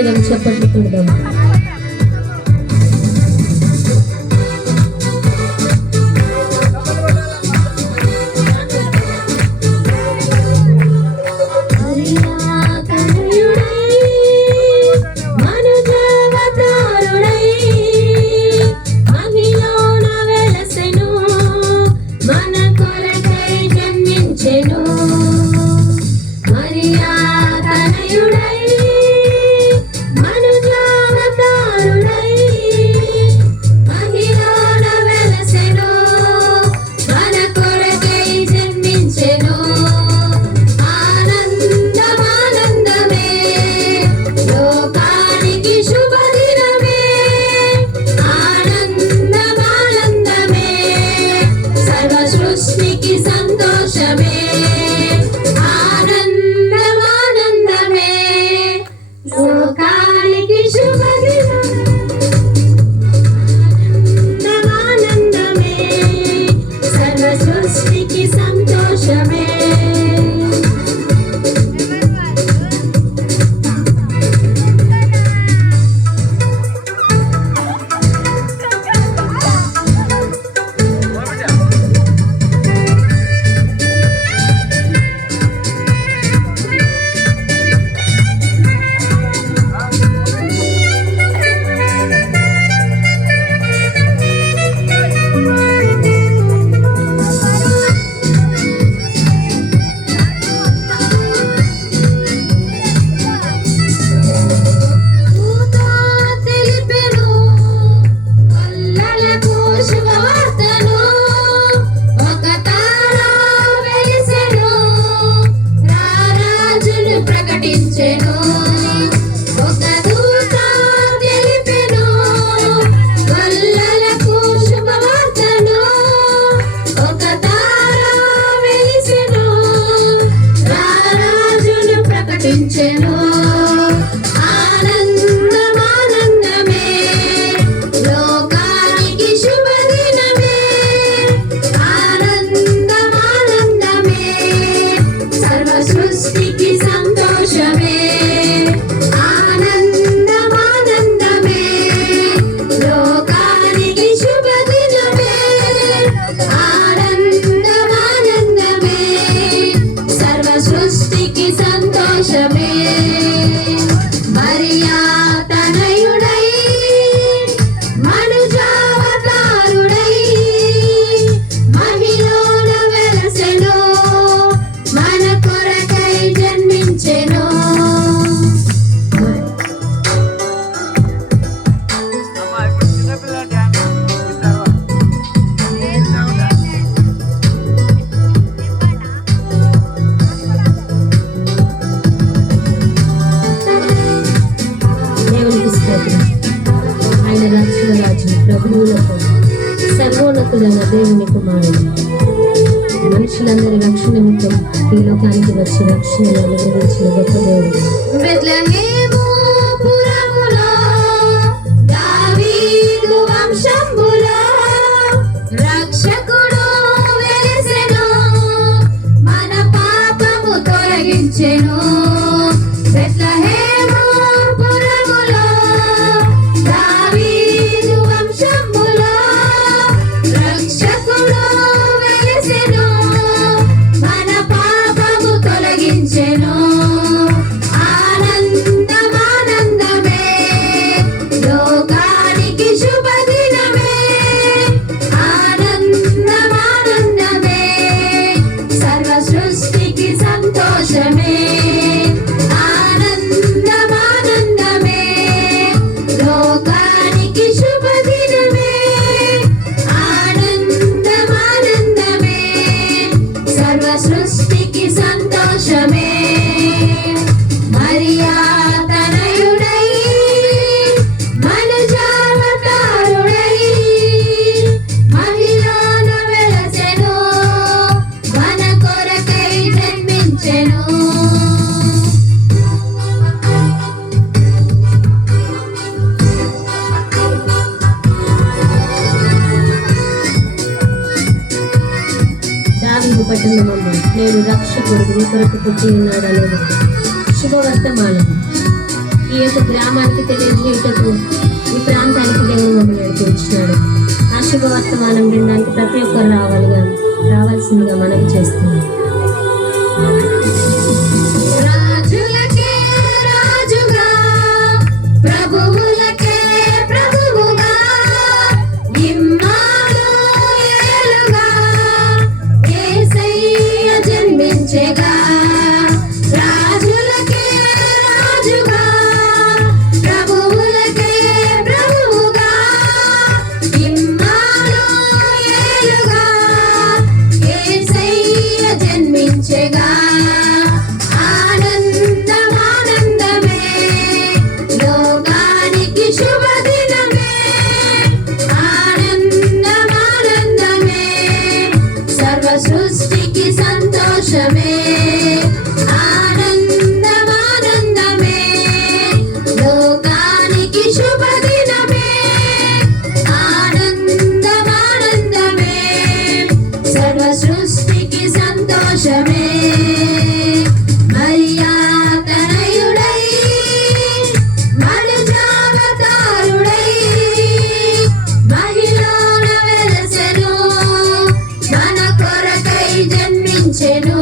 అందరం చప్పట్లు కొడదాం. సర్వోన్నతుడైన దేవుని కుమారుడు మనుషులందరి రక్షణ నిమిత్తం ఈ లోకానికి వచ్చి రక్షణను అనుగ్రహించిన గొప్ప దేవుడు. బెత్లెహేము పురములో దావీదు వంశంబులో రక్షకుడు వెలిసెను, మన పాపము తొలగించెను. బెత్లెహేము పురములో దావీదు వంశంబులో రక్షకుడు వెలిసెను, మన పాపము తొలగించెను. ఆనందమానందమే లోకానికి శుభదినమే, ఆనందమానందమే సర్వ సృష్టికి సంతోషమే. ఆనందమానందమే లోకానికి శుభదినమే, ఆనందమానందమే సర్వ సృష్టికి సంతోషమే. మరియా తనయుడై మనుజావతారుడై మహిళన వెలసెను, మన కొరకై జన్మించెను. దావీదు పట్టణమందు నేడు రక్షకుడు మీ కొరకు పుట్టి ఉన్నాడనేది శుభవర్తమానం. ఈ ఈ యొక్క గ్రామానికి తెలియజేయటకు ఈ ప్రాంతానికి దేవుడు మమ్మల్ని నడిపించినాడు. ఆ శుభవర్తమానం వినడానికి ప్రతి ఒక్కరు రావాల్సిందిగా మనవి చేస్తున్నాం. రాజులకే రాజుగా ప్రభువులకే ప్రభువుగా ఇమ్మానుయేలుగా యేసయ్య జన్మించెగా. రాజులకే రాజుగా ప్రభువులకే ప్రభువుగా ఇమ్మానుయేలుగా యేసయ్య జన్మించెగా. ఆనందమానందమే లోకానికి శుభదినమే. ఆనందమానందమే సర్వ సృష్టికి సంతోషమే. ఆనందమానందమే లోకానికి శుభదినమే. ఆనందమానందమే సర్వ సృష్టికి సంతోషమే. మరియా తనయుడై మనుజావతారుడై మహిళన వెలసెను మన కొరకై జన్మించెను.